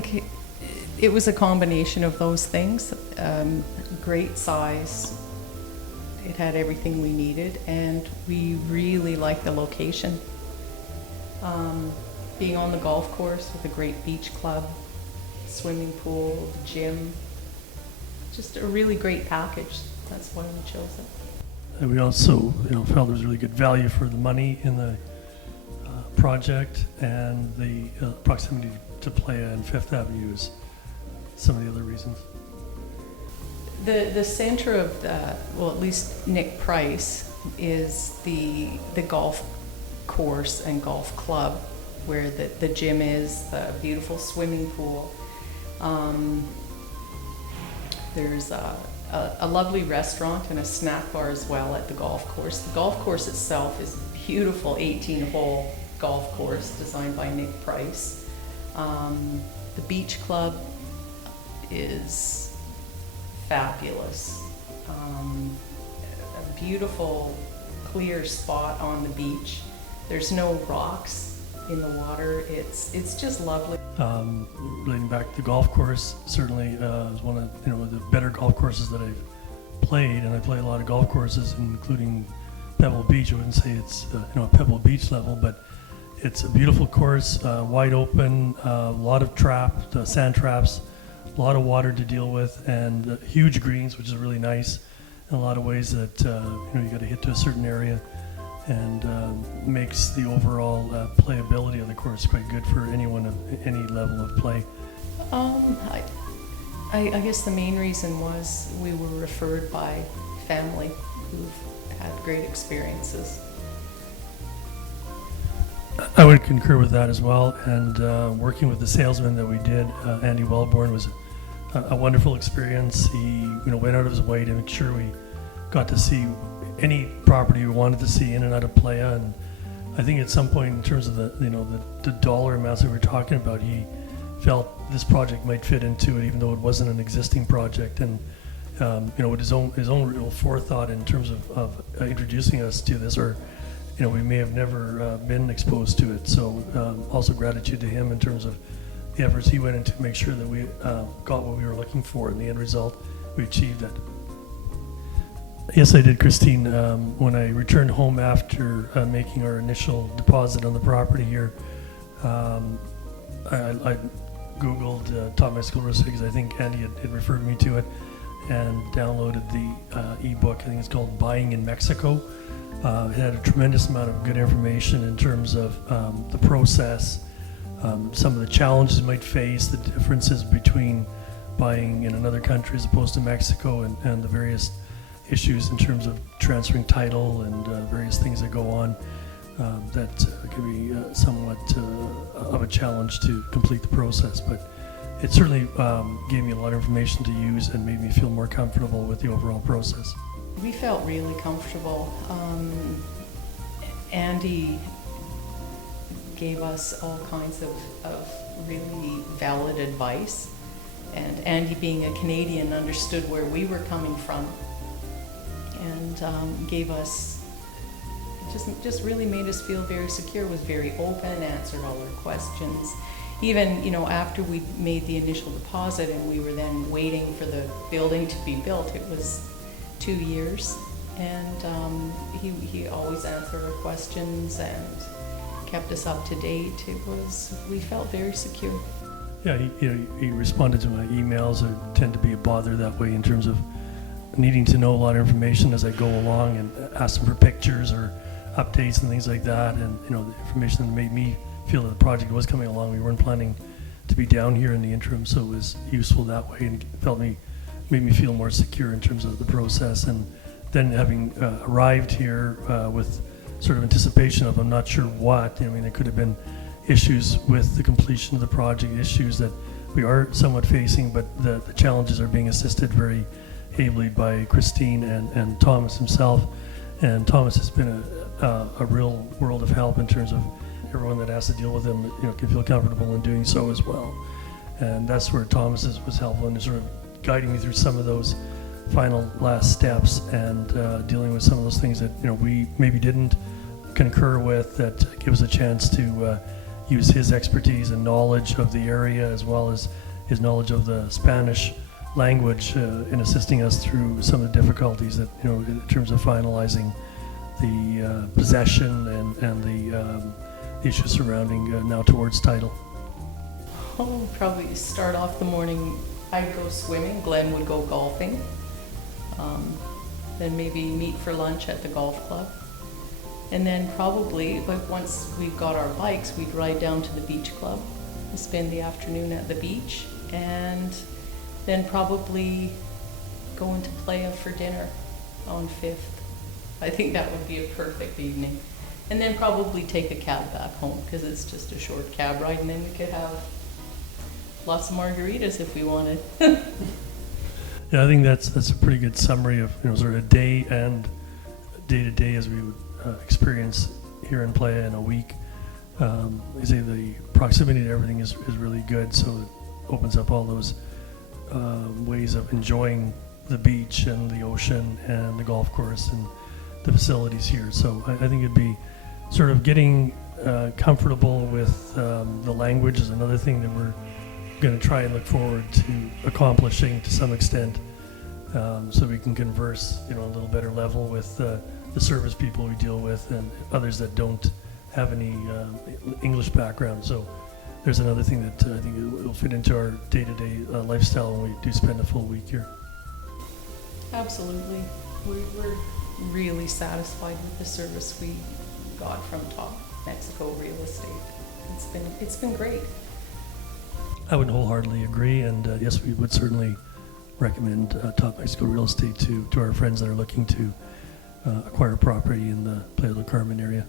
think it was a combination of those things. Great size. It had everything we needed, and we really liked the location. Being on the golf course with a great beach club, swimming pool, gym, just a really great package. That's why we chose it. And we also, felt there was really good value for the money in the project, and the proximity to Playa and Fifth Avenue is some of the other reasons. The center of at least Nick Price is the golf course and golf club, where the gym is, the beautiful swimming pool. There's a lovely restaurant and a snack bar as well at the golf course. The golf course itself is a beautiful 18-hole golf course designed by Nick Price. The beach club is fabulous. A beautiful, clear spot on the beach. There's no rocks in the water. It's just lovely. Relating back to the golf course, certainly is one of the better golf courses that I've played, and I play a lot of golf courses, including Pebble Beach. I wouldn't say it's a Pebble Beach level, but it's a beautiful course, wide open, a lot of sand traps, a lot of water to deal with, and huge greens, which is really nice in a lot of ways. That you got to hit to a certain area, and makes the overall playability of the course quite good for anyone of any level of play. I guess the main reason was we were referred by family who've had great experiences. I would concur with that as well, and working with the salesman that we did, Andy Wellborn, was a wonderful experience. He went out of his way to make sure we got to see any property we wanted to see in and out of Playa, and I think at some point in terms of the dollar amounts that we're talking about, he felt this project might fit into it, even though it wasn't an existing project, and with his own real forethought in terms of introducing us to this, or we may have never been exposed to it. So also gratitude to him in terms of the efforts he went into to make sure that we got what we were looking for, and the end result, we achieved it. Yes, I did, Christine. When I returned home after making our initial deposit on the property here, I Googled Top Mexico Real Estate, because I think Andy had referred me to it, and downloaded the ebook. I think it's called Buying in Mexico. It had a tremendous amount of good information in terms of the process, some of the challenges you might face, the differences between buying in another country as opposed to Mexico, and the various issues in terms of transferring title and various things that go on that can be somewhat of a challenge to complete the process. But it certainly gave me a lot of information to use and made me feel more comfortable with the overall process. We felt really comfortable. Andy gave us all kinds of really valid advice, and Andy, being a Canadian, understood where we were coming from, and gave us, just really made us feel very secure, was very open, answered all our questions. Even, after we made the initial deposit and we were then waiting for the building to be built, it was 2 years, and he always answered our questions and kept us up to date. We felt very secure. Yeah, he responded to my emails. I tend to be a bother that way in terms of needing to know a lot of information as I go along, and ask him for pictures or updates and things like that, and the information that made me feel that the project was coming along. We weren't planning to be down here in the interim, so it was useful that way, and made me feel more secure in terms of the process. And then having arrived here with sort of anticipation of I'm not sure what, there could have been issues with the completion of the project, issues that we are somewhat facing, but the challenges are being assisted very ably by Christine and Thomas himself. And Thomas has been a real world of help in terms of everyone that has to deal with him, can feel comfortable in doing so as well. And that's where Thomas was helpful in sort of guiding me through some of those final last steps, and dealing with some of those things that we maybe didn't concur with, that give us a chance to use his expertise and knowledge of the area as well as his knowledge of the Spanish language in assisting us through some of the difficulties that, in terms of finalizing the possession and the issues surrounding Now Towards title. Oh, probably start off the morning, I'd go swimming, Glenn would go golfing. Then maybe meet for lunch at the golf club. And then probably, like once we've got our bikes, we'd ride down to the beach club, spend the afternoon at the beach, and then probably go into Playa for dinner on 5th. I think that would be a perfect evening. And then probably take a cab back home, because it's just a short cab ride, and then we could have lots of margaritas if we wanted. Yeah, I think that's a pretty good summary of sort of day and day-to-day as we would experience here in Playa in a week. I say the proximity to everything is really good, so it opens up all those ways of enjoying the beach and the ocean and the golf course and the facilities here. So I think it'd be sort of getting comfortable with the language is another thing that we're going to try and look forward to accomplishing to some extent, so we can converse a little better level with the service people we deal with and others that don't have any English background. So there's another thing that I think will fit into our day-to-day lifestyle when we do spend a full week here. Absolutely. We were really satisfied with the service we got from Top Mexico Real Estate. It's been great. I would wholeheartedly agree, and yes, we would certainly recommend Top Mexico Real Estate to our friends that are looking to acquire property in the Playa del Carmen area.